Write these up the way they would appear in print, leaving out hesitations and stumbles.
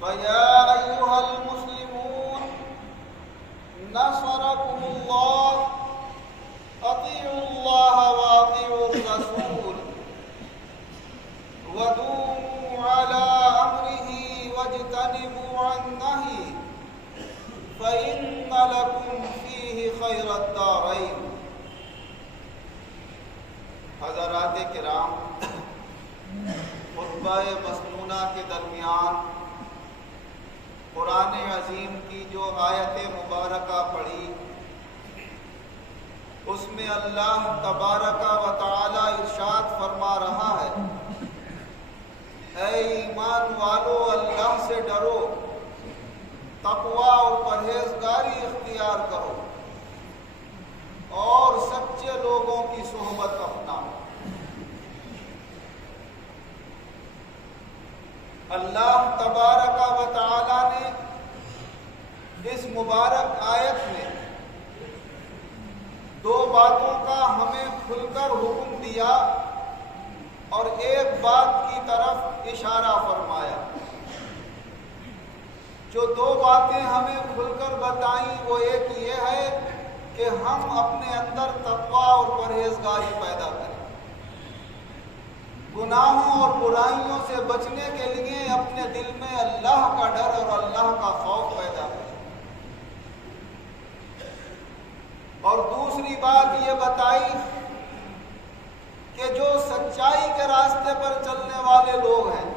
فيا أيها المسلمون نصركم الله أطيعوا الله وأطيعوا الرسول ودوموا على أمره واجتنبوا عن نهيه فإن لكم فيه خير الدارين۔ حضرات کرام، خطبہ مسنونہ کے درمیان قرآن عظیم کی جو آیت مبارکہ پڑھی، اس میں اللہ تبارک و تعالی ارشاد فرما رہا ہے، اے ایمان والو، اللہ سے ڈرو، تقوی اور پرہیزگاری اختیار کرو اور سچے لوگوں کی صحبت اپناؤ۔ اللہ تبارک و تعالی نے اس مبارک آیت میں دو باتوں کا ہمیں کھل کر حکم دیا اور ایک بات کی طرف اشارہ فرمایا۔ جو دو باتیں ہمیں کھل کر بتائیں وہ ایک یہ ہے کہ ہم اپنے اندر تقوی اور پرہیزگاری پیدا کریں، گناہوں اور برائیوں سے بچنے کے لیے اپنے دل میں اللہ کا ڈر اور اللہ کا خوف پیدا کریں، اور دوسری بات یہ بتائی کہ جو سچائی کے راستے پر چلنے والے لوگ ہیں،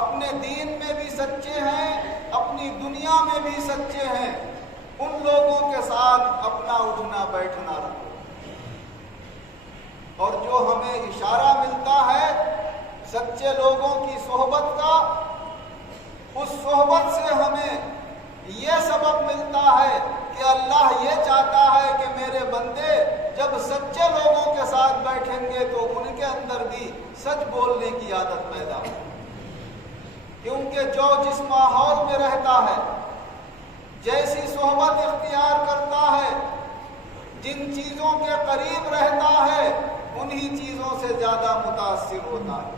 اپنے دین میں بھی سچے ہیں، اپنی دنیا میں بھی سچے ہیں، ان لوگوں کے ساتھ اپنا اٹھنا بیٹھنا رکھو۔ اور جو ہمیں اشارہ ملتا ہے سچے لوگوں کی صحبت کا، اس صحبت سے ہمیں یہ سبب ملتا ہے کہ اللہ یہ چاہتا ہے کہ میرے بندے جب سچے لوگوں کے ساتھ بیٹھیں گے تو ان کے اندر بھی سچ بولنے کی عادت پیدا ہو، کیونکہ جو جس ماحول میں رہتا ہے، جیسی صحبت اختیار کرتا ہے، جن چیزوں کے قریب رہتا ہے، انہی چیزوں سے زیادہ متاثر ہوتا ہے۔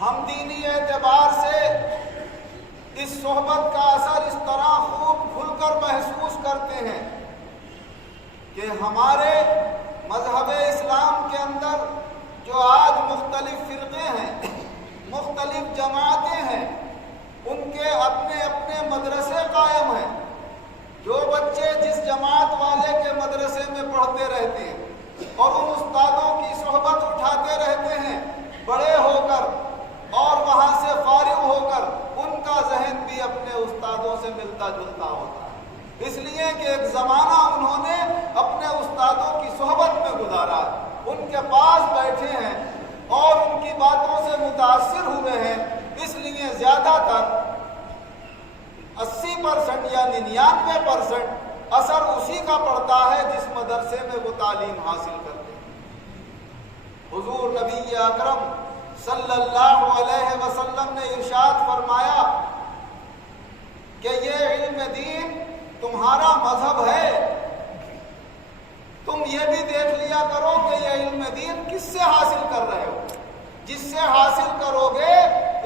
ہم دینی اعتبار سے اس صحبت کا اثر اس طرح خوب کھل کر محسوس کرتے ہیں کہ ہمارے مذہب اسلام کے اندر جو آج مختلف فرقے ہیں، مختلف جماعتیں ہیں، ان کے اپنے اپنے مدرسے قائم ہیں۔ جو بچے جس جماعت والے کے مدرسے میں پڑھتے رہتے ہیں اور ان استادوں کی صحبت اٹھاتے رہتے ہیں، بڑے ہو کر اور وہاں سے فارغ ہو کر ان کا ذہن بھی اپنے استادوں سے ملتا جلتا ہوتا ہے، اس لیے کہ ایک زمانہ انہوں نے اپنے استادوں کی صحبت میں گزارا، ان کے پاس بیٹھے ہیں اور ان کی باتوں سے متاثر ہوئے ہیں، اس لیے زیادہ تر 80% یا 99% اثر اسی کا پڑتا ہے جس مدرسے میں وہ تعلیم حاصل کرتے ہیں۔ حضور نبی اکرم صلی اللہ علیہ وسلم نے ارشاد فرمایا کہ یہ علم دین تمہارا مذہب ہے، تم یہ بھی دیکھ لیا کرو کہ یہ علم دین کس سے حاصل کر رہے ہو، جس سے حاصل کرو گے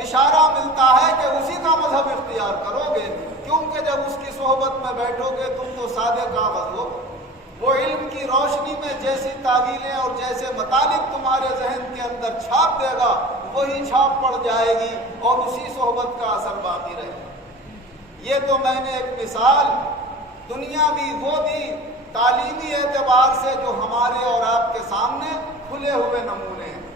اشارہ ملتا ہے کہ اسی کا مذہب اختیار کرو گے، کیونکہ جب اس کی صحبت میں بیٹھو گے تم تو سادے کاغذ ہو، وہ علم کی روشنی میں جیسی تعویلیں اور جیسے مطالب تمہارے ذہن کے اندر چھاپ دے گا وہی چھاپ پڑ جائے گی اور اسی صحبت کا اثر باقی رہے گا۔ یہ تو میں نے ایک مثال دنیاوی وہ دی تعلیمی اعتبار سے جو ہمارے اور آپ کے سامنے کھلے ہوئے نمونے ہیں۔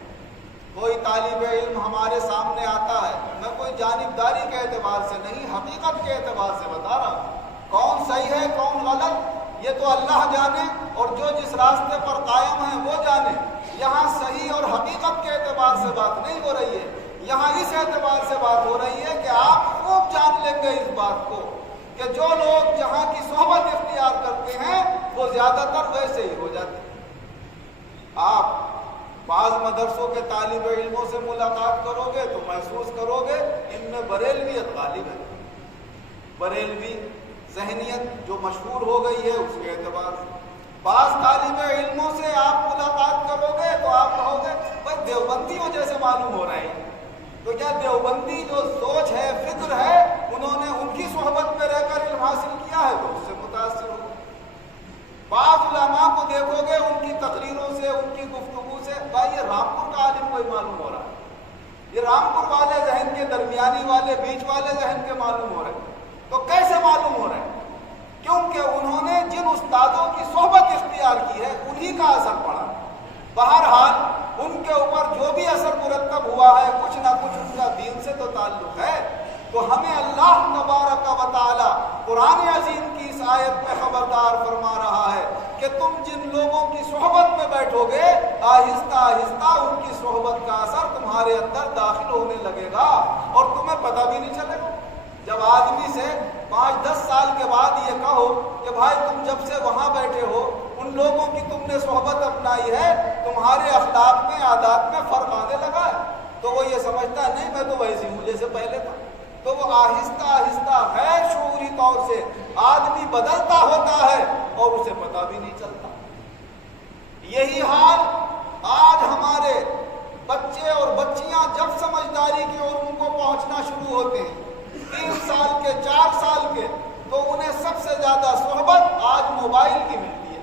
کوئی طالب علم ہمارے سامنے آتا ہے، میں کوئی جانبداری کے اعتبار سے نہیں، حقیقت کے اعتبار سے بتا رہا ہوں، کون صحیح ہے کون غلط یہ تو اللہ جانے اور جو جس راستے پر قائم ہیں وہ جانے۔ یہاں صحیح اور حقیقت کے اعتبار سے بات نہیں ہو رہی ہے، یہاں اس اعتبار سے بات ہو رہی ہے کہ آپ خوب جان لیں گے اس بات کو کہ جو لوگ جہاں کی صحبت اختیار کرتے ہیں وہ زیادہ تر ویسے ہی ہو جاتے ہیں۔ آپ بعض مدرسوں کے طالب علموں سے ملاقات کرو گے تو محسوس کرو گے ان میں بریلویت غالب ہے، بریلوی ذہنیت جو مشہور ہو گئی ہے اس کے اعتبار سے۔ بعض طالب علموں سے آپ ملاقات کرو گے تو آپ کہو گے بھائی دیوبندیوں جیسے معلوم ہو رہے ہیں، تو کیا دیوبند رامپور والے ذہن کے، درمیانی والے، بیچ والے ذہن کے معلوم ہو رہے ہیں۔ تو کیسے معلوم ہو رہے ہیں؟ کیونکہ انہوں نے جن استادوں کی صحبت اختیار کی ہے انہی کا اثر پڑا۔ بہرحال ان کے اوپر جو بھی اثر مرتب ہوا ہے، کچھ نہ کچھ ان کا دین سے تو تعلق ہے۔ تو ہمیں اللہ تبارک و تعالی قرآن عظیم کی اس آیت میں خبردار فرما رہا ہے کہ تم جن لوگوں کی صحبت میں بیٹھو گے، آہستہ آہستہ ان کی صحبت کا اثر تمہارے اندر داخل ہونے لگے گا اور تمہیں پتہ بھی نہیں چلے گا۔ جب آدمی سے 5-10 سال کے بعد یہ کہو کہ بھائی تم جب سے وہاں بیٹھے ہو، ان لوگوں کی تم نے صحبت اپنائی ہے، تمہارے اخلاق میں، عادات میں فرق آنے لگا ہے، تو وہ یہ سمجھتا ہے نہیں میں تو ویسی ہوں جیسے پہلے تھا۔ تو وہ آہستہ آہستہ غیر شعوری طور سے آدمی بدلتا ہوتا ہے اور اسے پتہ بھی نہیں چلتا۔ یہی حال آج ہمارے بچے اور بچیاں جب سمجھداری کی اور ان کو پہنچنا شروع ہوتے ہیں، 3 سال کے، 4 سال کے، تو انہیں سب سے زیادہ صحبت آج موبائل کی ملتی ہے۔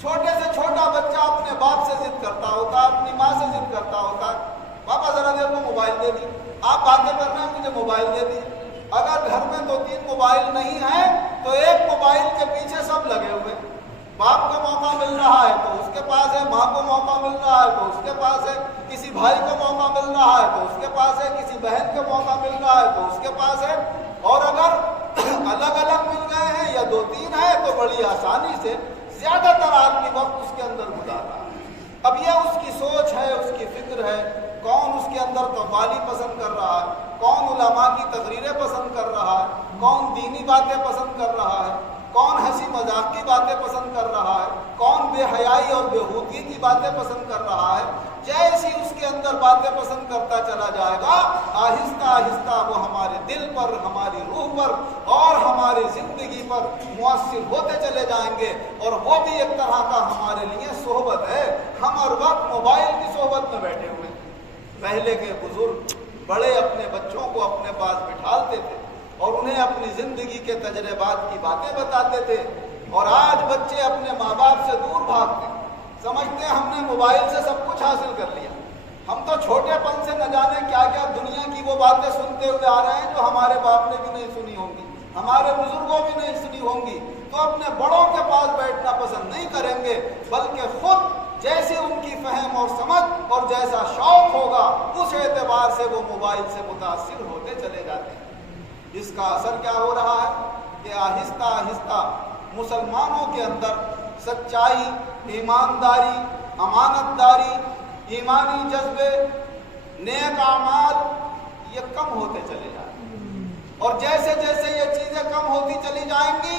چھوٹے سے چھوٹا بچہ اپنے باپ سے ضد کرتا ہوتا ہے، اپنی ماں سے ضد کرتا ہوتا ہے، پاپا ذرا دیر کو موبائل دے دی، آپ باتیں کر رہے ہیں مجھے موبائل دے دیجیے۔ اگر گھر میں 2-3 موبائل نہیں ہیں تو ایک موبائل کے پیچھے سب لگے ہوئے۔ باپ کو موقع مل رہا ہے تو اس کے پاس ہے، ماں کو موقع مل رہا ہے تو اس کے پاس ہے، کسی بھائی کو موقع مل رہا ہے تو اس کے پاس ہے، کسی بہن کو موقع مل رہا ہے تو اس کے پاس ہے، اور اگر الگ الگ مل گئے ہیں یا 2-3 ہیں تو بڑی آسانی سے زیادہ تر آدمی وقت اس کے اندر گزارتا ہے۔ اب یہ اس کی سوچ ہے، اس کی فکر ہے، کون اس کے اندر قوالی پسند کر رہا ہے، کون علماء کی تقریریں پسند کر رہا ہے، کون دینی باتیں پسند کر رہا ہے، کون ہنسی مذاق کی باتیں پسند کر رہا ہے، کون بے حیائی اور بےہودگی کی باتیں پسند کر رہا ہے۔ جیسی اس کے اندر باتیں پسند کرتا چلا جائے گا، آہستہ آہستہ وہ ہمارے دل پر، ہماری روح پر اور ہماری زندگی پر مؤثر ہوتے چلے جائیں گے، اور وہ بھی ایک طرح کا ہمارے لیے صحبت ہے۔ ہم ہر وقت موبائل کی صحبت میں بیٹھے ہوئے۔ پہلے کے بزرگ بڑے اپنے بچوں کو اپنے پاس بٹھالتے تھے اور انہیں اپنی زندگی کے تجربات کی باتیں بتاتے تھے، اور آج بچے اپنے ماں باپ سے دور بھاگتے ہیں، سمجھتے ہیں ہم نے موبائل سے سب کچھ حاصل کر لیا۔ ہم تو چھوٹے پن سے نہ جانے کیا کیا دنیا کی وہ باتیں سنتے ہوئے آ رہے ہیں جو ہمارے باپ نے بھی نہیں سنی ہوں گی، ہمارے بزرگوں بھی نہیں سنی ہوں گی، تو اپنے بڑوں کے پاس بیٹھنا پسند نہیں کریں گے، بلکہ خود جیسے ان کی فہم اور سمجھ اور جیسا شوق ہوگا اس اعتبار سے وہ موبائل سے متاثر ہوتے چلے جاتے ہیں۔ اس کا اثر کیا ہو رہا ہے کہ آہستہ آہستہ مسلمانوں کے اندر سچائی، ایمانداری، امانت داری، ایمانی جذبے، نیک اعمال یہ کم ہوتے چلے جائیں گے، اور جیسے جیسے یہ چیزیں کم ہوتی چلی جائیں گی،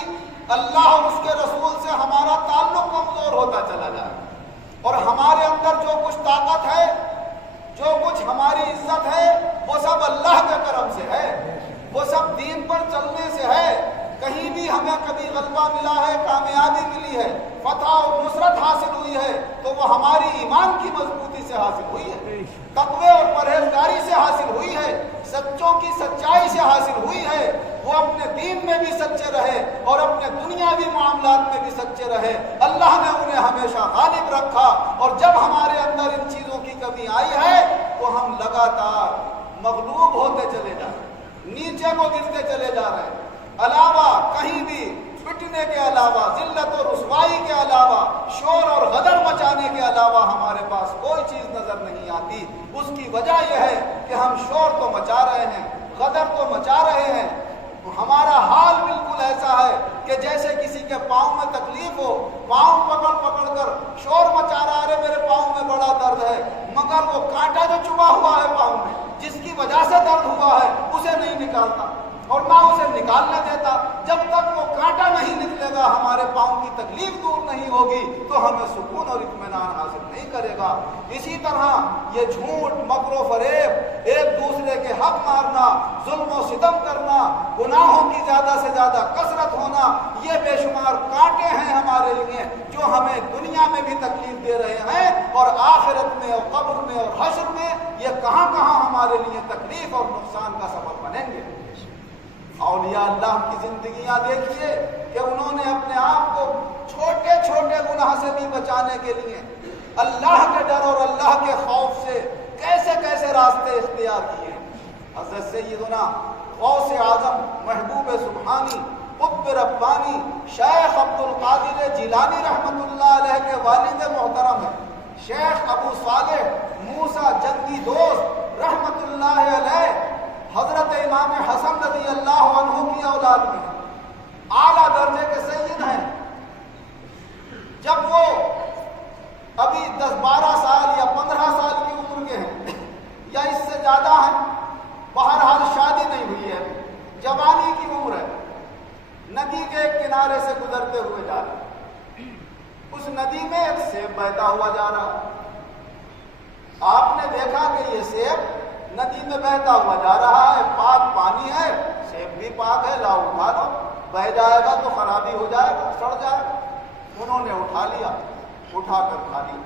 اللہ اور اس کے رسول سے ہمارا تعلق کمزور ہوتا چلا جائے گا، اور ہمارے اندر جو کچھ طاقت ہے، جو کچھ ہماری عزت ہے، وہ سب اللہ کے کرم سے ہے، وہ سب دین پر چلنے سے ہے۔ کہیں بھی ہمیں کبھی غلبہ ملا ہے، کامیابی ملی ہے، فتح اور نصرت حاصل ہوئی ہے، تو وہ ہماری ایمان کی مضبوطی سے حاصل ہوئی ہے، تقوی اور پرہیزگاری سے حاصل ہوئی ہے، سچوں کی سچائی سے حاصل ہوئی ہے۔ وہ اپنے دین میں بھی سچے رہے اور اپنے دنیاوی معاملات میں بھی سچے رہے، اللہ نے انہیں ہمیشہ غالب رکھا، اور جب ہمارے اندر ان چیزوں کی کمی آئی ہے تو ہم لگاتار مغلوب ہوتے چلے جا رہے ہیں، نیچے کو گرتے چلے جا رہے ہیں۔ علاوہ کہیں بھی پٹنے کے علاوہ، ذلت و رسوائی کے علاوہ، شور اور غدر مچانے کے علاوہ ہمارے پاس کوئی چیز نظر نہیں آتی۔ اس کی وجہ یہ ہے کہ ہم شور تو مچا رہے ہیں، غدر تو مچا رہے ہیں، ہمارا حال بالکل ایسا ہے کہ جیسے کسی کے پاؤں میں تکلیف ہو، پاؤں پکڑ پکڑ کر شور مچا رہا ہے، میرے پاؤں میں بڑا درد ہے، مگر وہ کانٹا جو چبھا ہوا ہے پاؤں میں، جس کی وجہ سے درد ہوا ہے، اسے نہیں نکالتا اور نہ اسے نکالنے دیتا۔ جب تک وہ کانٹا نہیں نکلے گا، ہمارے پاؤں کی تکلیف دور نہیں ہوگی، تو ہمیں سکون اور اطمینان حاصل نہیں کرے گا۔ اسی طرح یہ جھوٹ، مکر و فریب، ایک دوسرے کے حق مارنا، ظلم و ستم کرنا، گناہوں کی زیادہ سے زیادہ کثرت ہونا، یہ بے شمار کانٹے ہیں ہمارے لیے جو ہمیں دنیا میں بھی تکلیف دے رہے ہیں، اور آخرت میں اور قبر میں اور حشر میں یہ کہاں کہاں ہمارے لیے تکلیف اور نقصان کا سبب بنیں گے۔ اولیاء اللہ کی زندگیاں دیکھیے کہ انہوں نے اپنے آپ کو چھوٹے چھوٹے گناہ سے بھی بچانے کے لیے اللہ کے ڈر اور اللہ کے خوف سے کیسے کیسے راستے اختیار کیے ہیں۔ حضرت سیدنا غوث اعظم محبوب سبحانی قطب ربانی شیخ عبد القادر جیلانی رحمۃ اللہ علیہ کے والد محترم ہیں شیخ ابو صالح موسیٰ جنگی دوست رحمۃ اللہ علیہ، حضرت امام حسن رضی اللہ عنہ کی اولاد میں اعلیٰ درجے کے سید ہیں۔ جب وہ ابھی 10-12 سال یا 15 سال کی عمر کے ہیں یا اس سے زیادہ ہیں، بہرحال شادی نہیں ہوئی ہے، جوانی کی عمر ہے، ندی کے ایک کنارے سے گزرتے ہوئے جا رہے، اس ندی میں ایک سیب بہتا ہوا جا رہا۔ آپ نے دیکھا کہ یہ سیب ندی میں بہتا ہوا جا رہا ہے، پاک پانی ہے، سیب بھی پاک ہے، لاؤ اٹھا لو، بہہ جائے گا تو خرابی ہو جائے گا، سڑ جائے گا۔ انہوں نے اٹھا لیا، اٹھا کر کھا لیا۔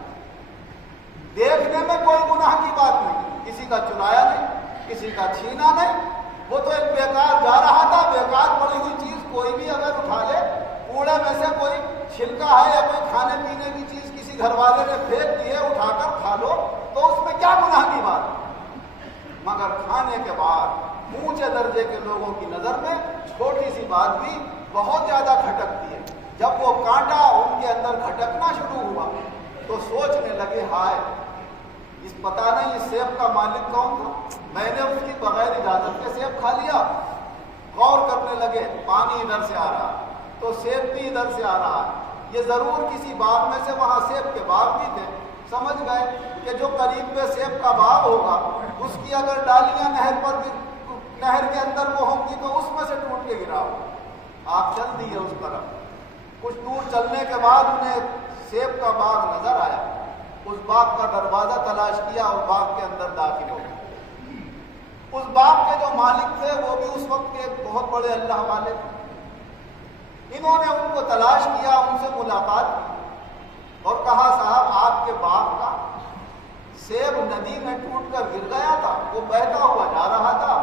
دیکھنے میں کوئی گناہ کی بات نہیں، کسی کا چرایا نہیں، کسی کا چھینا نہیں، وہ تو ایک بیکار جا رہا تھا، بیکار پڑی ہوئی چیز کوئی بھی اگر اٹھا لے، کوڑے میں سے کوئی چھلکا ہے یا کوئی کھانے پینے کی چیز کسی گھر والے نے پھینک دی ہے، اٹھا کر کھا لو تو اس میں کیا گناہ کی بات ہے؟ مگر کھانے کے بعد اونچے درجے کے لوگوں کی نظر میں چھوٹی سی بات بھی بہت زیادہ کھٹکتی ہے۔ جب وہ کانٹا ان کے اندر کھٹکنا شروع ہوا تو سوچنے لگے، ہائے اس پتہ نہیں اس سیب کا مالک کون تھا، میں نے اس کی بغیر اجازت کے سیب کھا لیا۔ غور کرنے لگے، پانی ادھر سے آ رہا تو سیب بھی ادھر سے آ رہا، یہ ضرور کسی باغ میں سے، وہاں سیب کے باغ بھی تھے۔ سمجھ گئے کہ جو قریب میں سیب کا باغ ہوگا اس کی اگر ڈالیاں نہر کے اندر وہ ہوں گی تو اس میں سے ٹوٹ کے گرا ہوگا۔ آپ چل دیے اس طرف، کچھ دور چلنے کے بعد انہیں سیب کا باغ نظر آیا، اس باغ کا دروازہ تلاش کیا اور باغ کے اندر داخل ہو گئے۔ اس باغ کے جو مالک تھے وہ بھی اس وقت کے ایک بہت بڑے اللہ والے تھے۔ انہوں نے ان کو تلاش کیا، ان سے ملاقات کی اور کہا، صاحب آپ کے باغ کا سیب ندی میں ٹوٹ کر گر گیا تھا، وہ بہتا ہوا جا رہا تھا،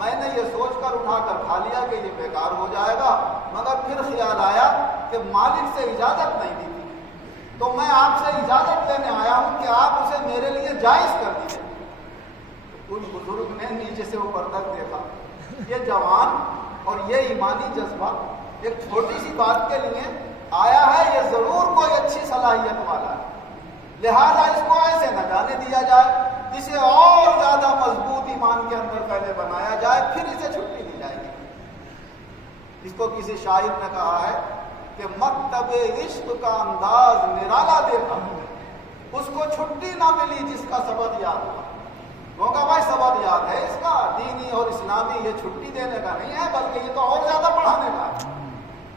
میں نے یہ سوچ کر اٹھا کر کھا لیا کہ یہ بیکار ہو جائے گا، مگر پھر خیال آیا کہ مالک سے اجازت نہیں دی تھی، تو میں آپ سے اجازت لینے آیا ہوں کہ آپ اسے میرے لیے جائز کر دیجیے۔ ان بزرگ نے نیچے سے اوپر تک دیکھا، یہ جوان اور یہ ایمانی جذبہ ایک چھوٹی سی بات کے لیے آیا ہے، یہ ضرور کوئی اچھی صلاحیت والا ہے، لہذا اس کو ایسے نہ جانے دیا جائے، اسے اور زیادہ مضبوط ایمان کے اندر پہلے بنایا جائے، پھر اسے چھٹی دی جائے گی۔ اس کو کسی شاعر نے کہا ہے کہ مکتب عشق کا انداز نرالا دیکھا، اس کو چھٹی نہ ملی جس کا سبق یاد ہوا۔ وہ کہا بھائی سبق یاد ہے اس کا، دینی اور اسلامی، یہ چھٹی دینے کا نہیں ہے بلکہ یہ تو اور زیادہ پڑھانے کا ہے۔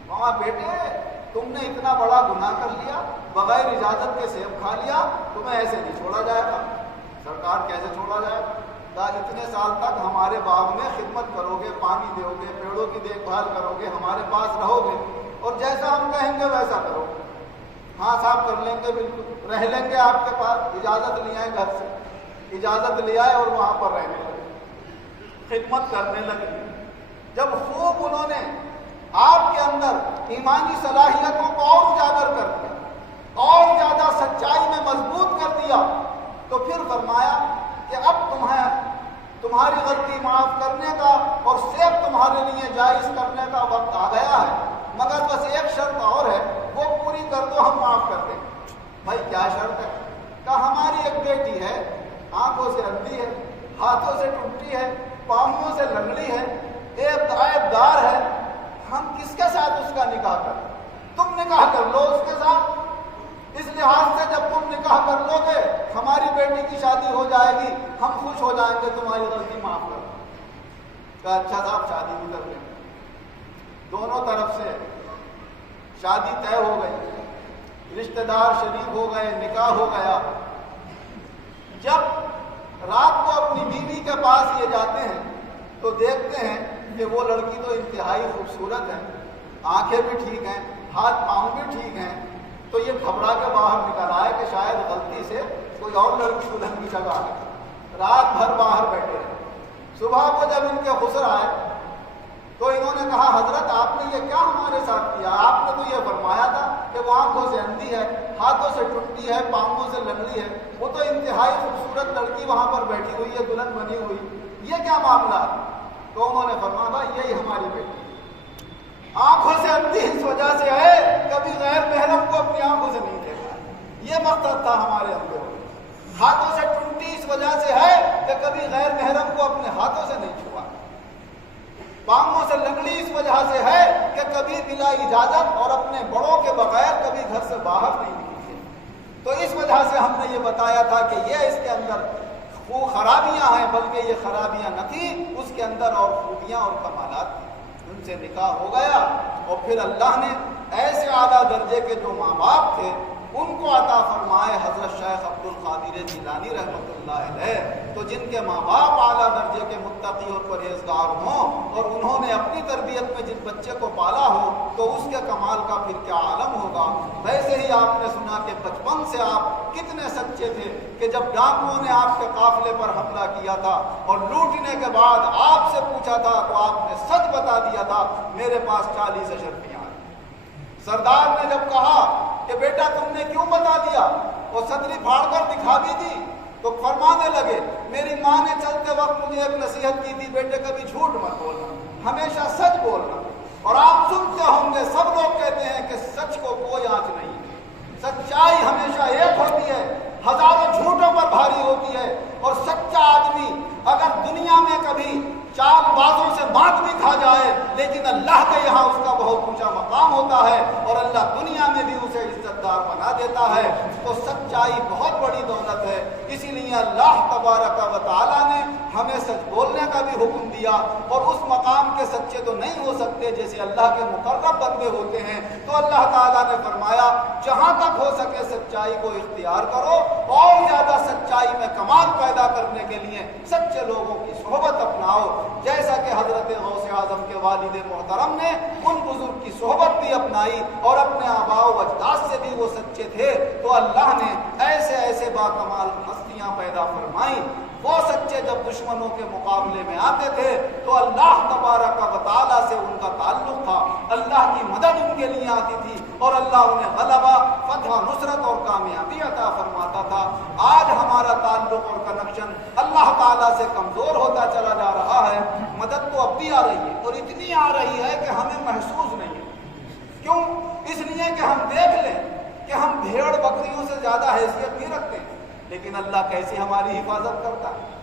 وہاں بیٹے تم نے اتنا بڑا گناہ کر لیا، بغیر اجازت کے سیب کھا لیا، تمہیں ایسے نہیں چھوڑا جائے گا۔ سرکار کیسے چھوڑا جائے گا؟ کہا اتنے سال تک ہمارے باغ میں خدمت کرو گے، پانی دو گے، پیڑوں کی دیکھ بھال کرو گے، ہمارے پاس رہو گے اور جیسا ہم کہیں گے ویسا کرو گے۔ ہاں صاحب کر لیں گے، بالکل رہ لیں گے آپ کے پاس، اجازت لے آئے گھر سے، اجازت لے آئے اور وہاں پر رہنے لگے، خدمت کرنے لگے۔ جب خوب انہوں نے آپ کے اندر ایمانی صلاحیتوں کو اور اجاگر کر دیا، اور زیادہ سچائی میں مضبوط کر دیا، تو پھر فرمایا کہ اب تمہاری غلطی معاف کرنے کا اور سیب تمہارے لیے جائز کرنے کا وقت آ گیا ہے، مگر بس ایک شرط اور ہے، وہ پوری کر دو، ہم معاف کر دیں۔ بھائی کیا شرط ہے؟ کہ ہماری ایک بیٹی ہے، آنکھوں سے اندھی ہے، ہاتھوں سے ٹوٹی ہے، پاؤں سے لنگڑی ہے، عیب دار ہے، ہم کس کے ساتھ اس کا نکاح کریں؟ تم نکاح کر لو اس کے ساتھ، اس لحاظ سے جب تم نکاح کر لو گے ہماری بیٹی کی شادی ہو جائے گی، ہم خوش ہو جائیں گے، تمہاری غلطی معاف کر دو۔ کہ اچھا صاحب شادی بھی کر لیں۔ دونوں طرف سے شادی طے ہو گئی، رشتہ دار شریک ہو گئے، نکاح ہو گیا۔ جب رات کو اپنی بیوی کے پاس یہ جاتے ہیں تو دیکھتے ہیں کہ وہ لڑکی تو انتہائی خوبصورت ہے، آنکھیں بھی ٹھیک ہیں، ہاتھ پاؤں بھی ٹھیک ہیں، تو یہ گھبرا کے باہر نکل آئے کہ شاید غلطی سے کوئی اور لڑکی دلہن کی جگہ آئے۔ رات بھر باہر بیٹھے رہے، صبح کو جب ان کے خسر آئے تو انہوں نے کہا حضرت آپ نے یہ کیا ہمارے ساتھ کیا؟ آپ نے تو یہ فرمایا تھا کہ وہ آنکھوں سے اندھی ہے، ہاتھوں سے ٹوٹی ہے، پاؤں سے لنگڑی ہے، وہ تو انتہائی خوبصورت لڑکی وہاں پر بیٹھی ہوئی ہے، دلہن بنی ہوئی، یہ کیا معاملہ؟ تو انہوں نے فرمایا بھائی یہی ہماری بیٹی آنکھوں سے اندھی اس وجہ سے ہے کبھی غیر محرم کو اپنی آنکھوں سے نہیں دیکھا، یہ مقصد تھا ہمارے اندر۔ ہاتھوں سے ٹوٹی اس وجہ سے ہے کہ کبھی غیر محرم کو اپنے ہاتھوں سے نہیں چھوا، پاؤں سے لنگڑی اس وجہ سے ہے کہ کبھی بلا اجازت اور اپنے بڑوں کے بغیر کبھی گھر سے باہر نہیں نکلی ہے۔ تو اس وجہ سے ہم نے یہ بتایا تھا کہ یہ اس کے اندر وہ خرابیاں ہیں، بلکہ یہ خرابیاں نہ تھیں، اس کے اندر اور خوبیاں اور کمالات تھیں۔ ان سے نکاح ہو گیا اور پھر اللہ نے ایسے اعلیٰ درجے کے جو ماں باپ تھے ان کو عطا فرمائے حضرت شیخ عبد القادر جیلانی رحمۃ اللہ علیہ، تو جن کے ماں باپ اعلیٰ درجے کے متقی اور پرہیزگار ہوں اور انہوں نے اپنی تربیت میں جس بچے کو پالا ہو تو اس کے کمال کا پھر کیا عالم ہوگا۔ ویسے ہی آپ نے سنا کہ بچپن سے آپ کتنے سچے تھے کہ جب ڈاکوؤں نے آپ کے قافلے پر حملہ کیا تھا اور لوٹنے کے بعد آپ سے پوچھا تھا تو آپ نے سچ بتا دیا تھا میرے پاس 40 اشرفیاں۔ سردار نے جب کہا کہ بیٹا تم نے کیوں بتا دیا، وہ صدری پھاڑ کر دکھا بھی دی، تو فرمانے لگے میری ماں نے چلتے وقت مجھے ایک نصیحت کی تھی، بیٹے کبھی جھوٹ مت بولنا، ہمیشہ سچ بولنا۔ اور آپ سنتے ہوں گے سب لوگ کہتے ہیں کہ سچ کو کوئی آنچ نہیں ہے، سچائی ہمیشہ ایک ہوتی ہے، ہزاروں جھوٹوں پر بھاری ہوتی ہے۔ اور سچا آدمی اگر دنیا میں کبھی چال بازوں سے مات بھی کھا جائے لیکن اللہ کے یہاں اس کا بہت اونچا مقام ہوتا ہے اور اللہ دنیا میں بھی اسے عزت دار بنا دیتا ہے۔ تو سچائی بہت بڑی دولت ہے، اسی لیے اللہ تبارک و تعالیٰ نے ہمیں سچ بولنے کا بھی حکم دیا، اور اس مقام کے سچے تو نہیں ہو سکتے جیسے اللہ کے مقرب بندے ہوتے ہیں، تو اللہ تعالیٰ نے فرمایا جہاں تک ہو سکے سچائی کو اختیار کرو، اور زیادہ سچائی میں کمال پیدا کرنے کے لیے سچے لوگوں کی صحبت اپناؤ، جیسا کہ حضرت غوث اعظم کے والد محترم نے ان بزرگ کی صحبت بھی اپنائی اور اپنے آباء و اجداد سے بھی وہ سچے تھے، تو اللہ نے ایسے ایسے باکمال ہستیاں پیدا فرمائیں۔ وہ سچے جب دشمنوں کے مقابلے میں آتے تھے تو اللہ تبارک و تعالیٰ سے ان کا تعلق تھا، اللہ کی مدد ان کے لیے آتی تھی اور اللہ انہیں غلبہ، فتح، نصرت اور کامیابی عطا فرماتا تھا۔ آج ہمارا تعلق اور کنیکشن اللہ تعالیٰ سے کمزور ہوتا چلا جا رہا ہے، مدد تو اب بھی آ رہی ہے اور اتنی آ رہی ہے کہ ہمیں محسوس نہیں ہے۔ کیوں؟ اس لیے کہ ہم دیکھ لیں کہ ہم بھیڑ بکریوں سے زیادہ حیثیت نہیں رکھتے، لیکن اللہ کیسے ہماری حفاظت کرتا ہے،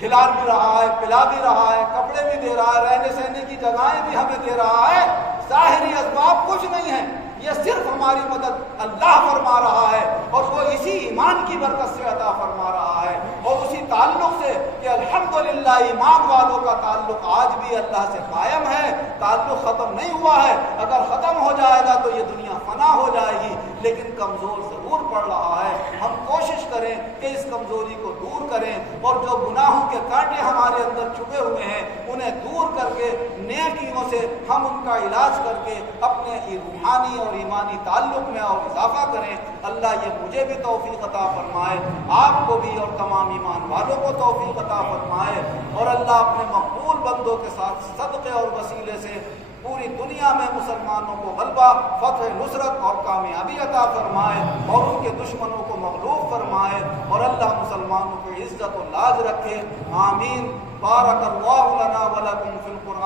کھلا بھی رہا ہے، پلا بھی رہا ہے، کپڑے بھی دے رہا ہے، رہنے سہنے کی جگہیں بھی ہمیں دے رہا ہے۔ ظاہری اسباب کچھ نہیں ہے، یہ صرف ہماری مدد اللہ فرما رہا ہے، اور وہ اسی ایمان کی برکت سے عطا فرما رہا ہے، اور اسی تعلق سے کہ الحمدللہ ایمان والوں کا تعلق آج بھی اللہ سے قائم ہے، تعلق ختم نہیں ہوا ہے۔ اگر ختم ہو جائے گا تو یہ دنیا فنا ہو جائے گی، لیکن کمزور ضرور پڑ رہا ہے۔ ہم کوشش کریں کہ اس کمزوری کو دور کریں، اور جو گناہوں کے کانٹے ہمارے اندر چھپے ہوئے ہیں انہیں دور کر کے نیکیوں سے ہم ان کا علاج کر کے اپنے روحانی اور ایمانی تعلق میں اور اضافہ کریں۔ اللہ یہ مجھے بھی توفیق عطا فرمائے، آپ کو بھی اور تمام ایمان والوں کو توفیق عطا فرمائے، اور اللہ اپنے مقبول بندوں کے ساتھ صدقے اور وسیلے سے پوری دنیا میں مسلمانوں کو غلبہ، فتح، نصرت اور کامیابی عطا فرمائے، اور ان کے دشمنوں کو مغلوب فرمائے، اور اللہ مسلمانوں کی عزت و لاج رکھے۔ آمین۔ بارک اللہ لنا ولکم فی القرآن